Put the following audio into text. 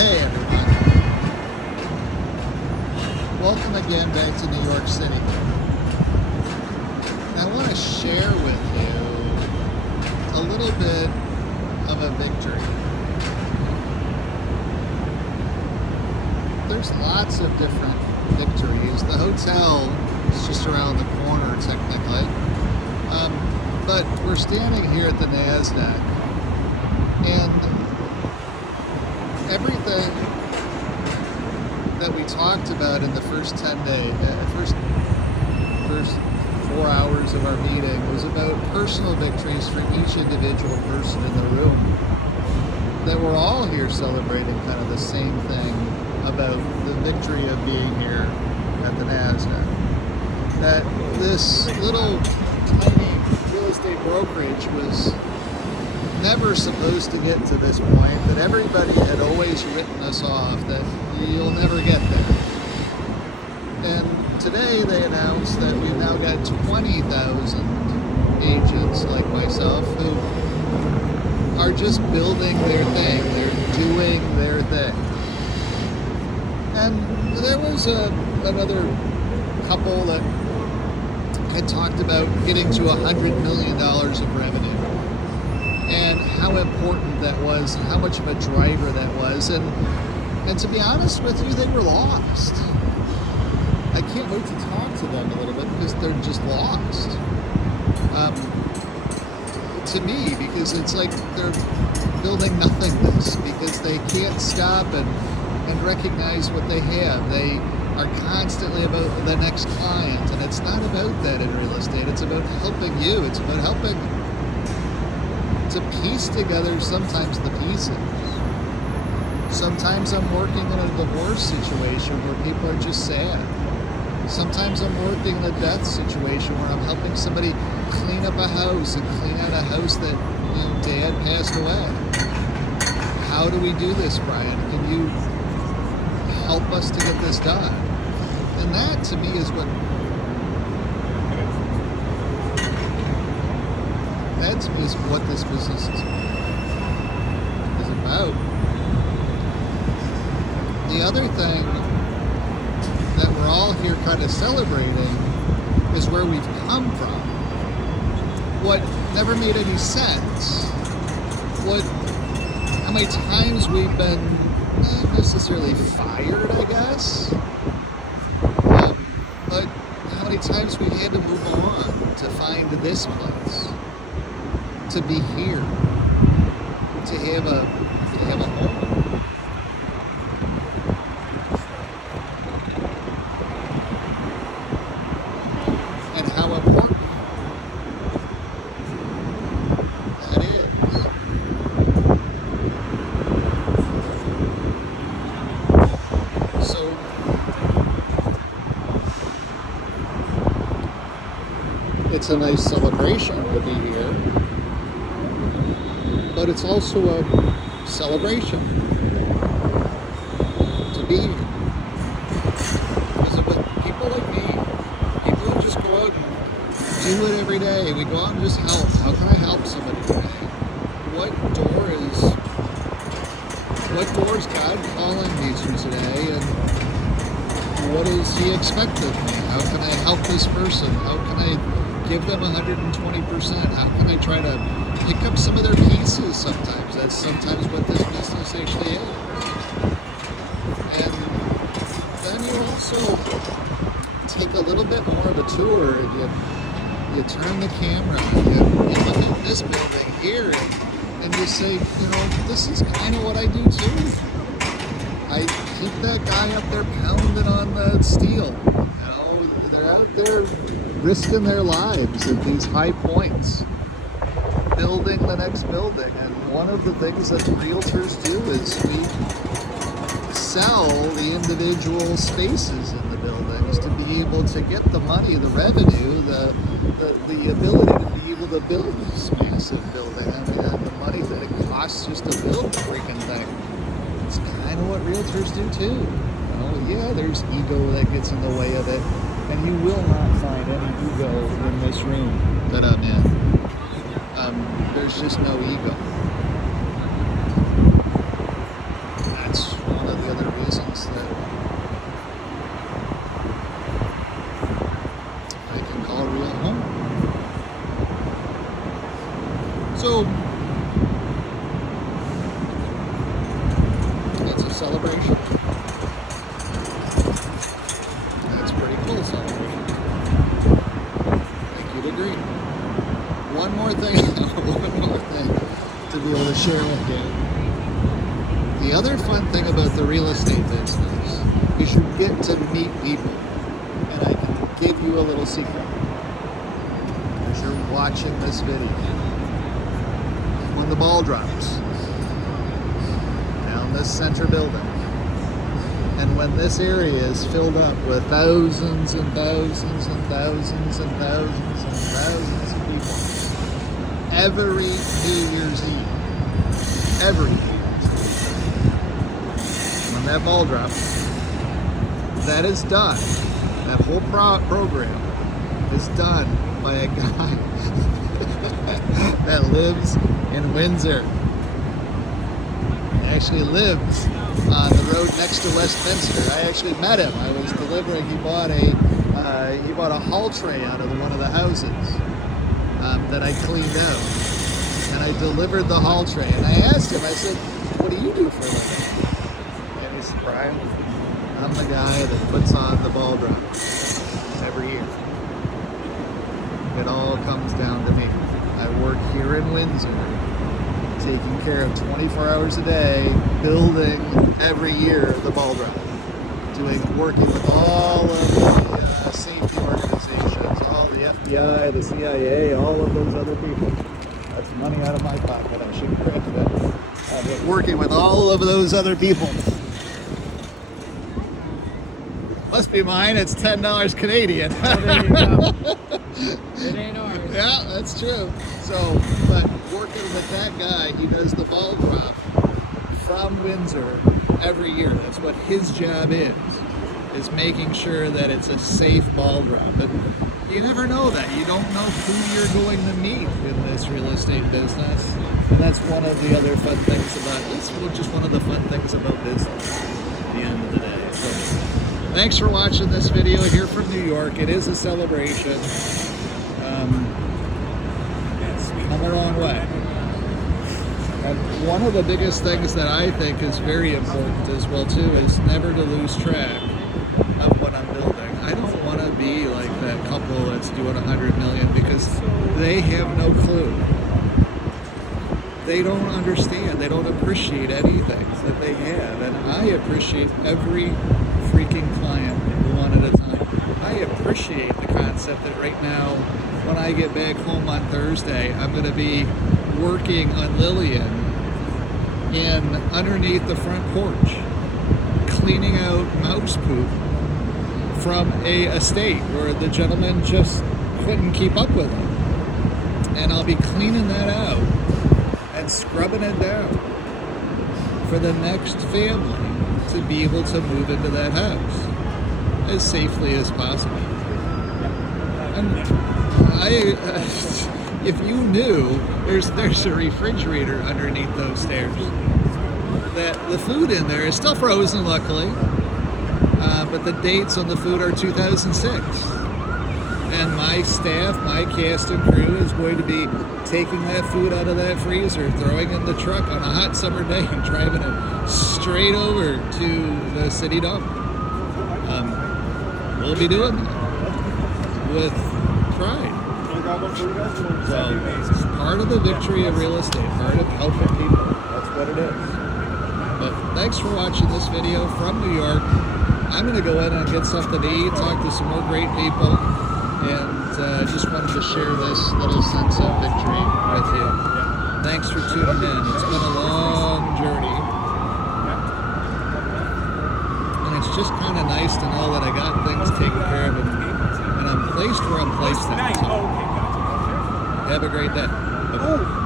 Hey everyone, welcome again back to New York City. I want to share with you a little bit of a victory. There's lots of different victories. The hotel is just around the corner technically, but we're standing here at the NASDAQ, and everything that we talked about in the first 10 days, first 4 hours of our meeting was about personal victories for each individual person in the room. That we're all here celebrating kind of the same thing about the victory of being here at the NASDAQ. That this little tiny real estate brokerage was never supposed to get to this point, that everybody had always written us off, that you'll never get there. And today they announced that we've now got 20,000 agents like myself who are just building their thing, they're doing their thing. And there was another couple that had talked about getting to $100 million of revenue, and how important that was, and how much of a driver that was, and to be honest with you, they were lost. I can't wait to talk to them a little bit because they're just lost. To me, because it's like they're building nothingness, because they can't stop and recognize what they have. They are constantly about the next client, and it's not about that in real estate. It's about helping you. It's about helping to piece together sometimes the pieces. Sometimes I'm working in a divorce situation where people are just sad. Sometimes I'm working in a death situation where I'm helping somebody clean up a house and clean out a house that, dad passed away. How do we do this, Brian? Can you help us to get this done? And that to me is what this business is about. The other thing that we're all here kind of celebrating is where we've come from. What never made any sense. How many times we've been not necessarily fired, I guess, but how many times we had to move on to find this place, to be here, to have a home. And how important that is. So it's a nice celebration to be here, but it's also a celebration to be here. Because of people like me, people who just go out and do it every day. We go out and just help. How can I help somebody today? What door is God calling me to today, and what does He expect of me? How can I help this person? How can I give them 120%? How can I try to pick up some of their pieces sometimes? That's sometimes what this business actually is. And then you also take a little bit more of a tour, and you turn the camera, you look at this building here, and you say, this is kind of what I do too. I keep that guy up there pounding on the steel. They're out there risking their lives at these high points, building the next building. And one of the things that realtors do is we sell the individual spaces in the buildings to be able to get the money, the revenue, the ability to be able to build this massive building. I mean, the money that it costs just to build the freaking thing. It's kind of what realtors do too. Yeah, there's ego that gets in the way of it, and you will not find any ego in this room that I'm in. There's just no ego. That's So it's a celebration. That's pretty cool celebration. Think you'd agree. One more thing to be able to share with you. The other fun thing about the real estate business is you get to meet people. And I can give you a little secret. As you're watching this video, when the ball drops down this center building, and when this area is filled up with thousands and thousands and thousands and thousands and thousands of people, every New Year's Eve, every New Year's Eve, when that ball drops, that is done. That whole program is done by a guy that lives in Windsor. He actually lives on the road next to Westminster. I actually met him. I was delivering. He bought a haul tray out of one of the houses that I cleaned out, and I delivered the haul tray. And I asked him. I said, "What do you do for a living?" And he said, "Brian, I'm the guy that puts on the ball drop every year. It all comes down to me. I work here in Windsor, taking care of 24 hours a day, building every year the ball drop, working with all of the safety organizations, all the FBI, the CIA, all of those other people. That's money out of my pocket. I shouldn't grant it. But working with all of those other people. Must be mine. It's $10 Canadian. Oh, there you go. It ain't ours. Yeah, that's true. So, but working with that guy, he does the ball drop from Windsor every year. That's what his job is making sure that it's a safe ball drop. And you never know that. You don't know who you're going to meet in this real estate business. And that's one of the other fun things about this. Well, just one of the fun things about business at the end of the day. So, thanks for watching this video here from New York. It is a celebration. Come a long way. And one of the biggest things that I think is very important as well too is never to lose track of what I'm building. I don't want to be like that couple that's doing 100 million because they have no clue. They don't understand. They don't appreciate anything that they have. And I appreciate every freaking client one at a time. I appreciate the concept that right now, when I get back home on Thursday, I'm going to be working on Lillian in underneath the front porch, cleaning out mouse poop from a estate where the gentleman just couldn't keep up with it. And I'll be cleaning that out and scrubbing it down for the next family to be able to move into that house as safely as possible. And if you knew, there's a refrigerator underneath those stairs. That the food in there is still frozen, luckily, but the dates on the food are 2006. And my staff, my cast and crew, is going to be taking that food out of that freezer, throwing it in the truck on a hot summer day, and driving it straight over to the city dump. We'll be doing that with pride. So it's part of the victory of real estate, part of helping people. That's what it is. But thanks for watching this video from New York. I'm going to go in and get something to eat, talk to some more great people, and just wanted to share this little sense of victory with you. Thanks for tuning in. It's been a long journey. And it's just kind of nice to know that I got things taken care of and I'm placed where I'm placed now. So have a great day. Bye-bye.